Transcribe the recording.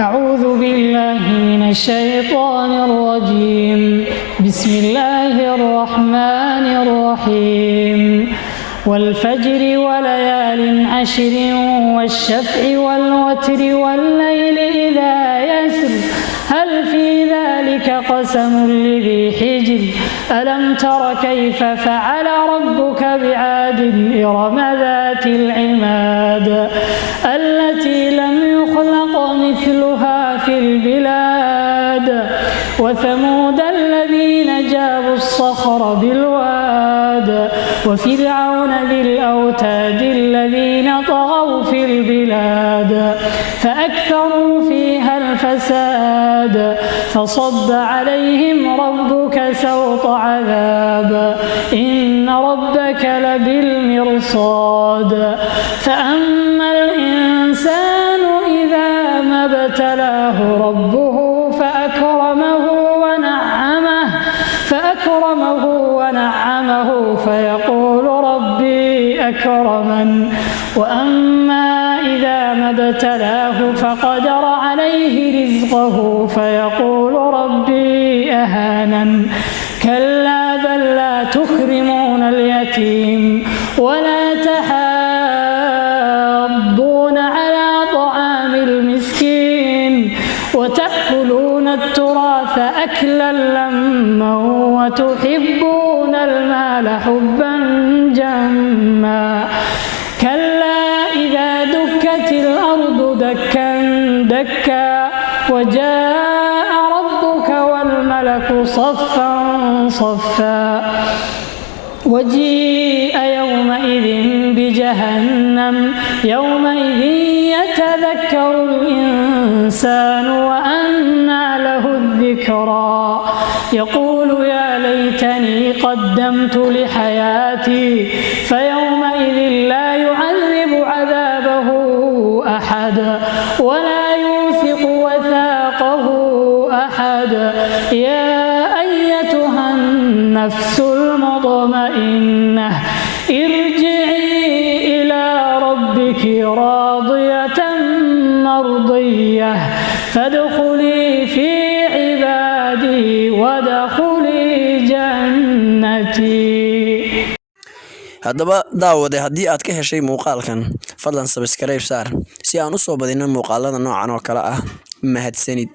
أعوذ بالله من الشيطان الرجيم. بسم الله الرحمن الرحيم. والفجر وليال عشر والشفع والوتر والليل إذا يسر هل في ذلك قسم لذي حجر ألم تر كيف فعل ربك بعاد إرم ذات العماد التي لم يخلق مثلها في البلاد وثمود الذين جابوا الصخر بالواد وفرعون ذي الأوتاد الذين طغوا في البلاد فأكثروا فيها الفساد فصب عليهم ربك سوط عذاب إن ربك لبالمرصاد فأما الإنسان إذا ما ابتلاه ربه فأكرمه فيقول ربي أكرمن وأما إذا ما ابتلاه فقدر عليه رزقه فيقول ربي أهانن كلا بل لا تكرمون اليتيم ولا تحاضون على طعام المسكين وتأكلون التراث أكلا لما وتحبون المال حبا جما كلا إذا دكت الأرض دكا دكا وجاء ربك والملك صفا صفا وجيء يومئذ بجهنم يومئذ يتذكر الإنسان وأنى له الذكرى يقول يا ليتني قدمت لحياتي فيومئذ لا يعذب عذابه أحد ولا يوثق وثاقه أحد يا أيتها النفس المطمئنة ارجعي إلى ربك راضية مرضية فادخلي في عبادي وادخلي جنتي. haddaba daawade haddii aad ka heshay muuqaalkan fadlan subscribe saar si aan u soo badino muuqaalada noocan oo kale ah mahadsanid.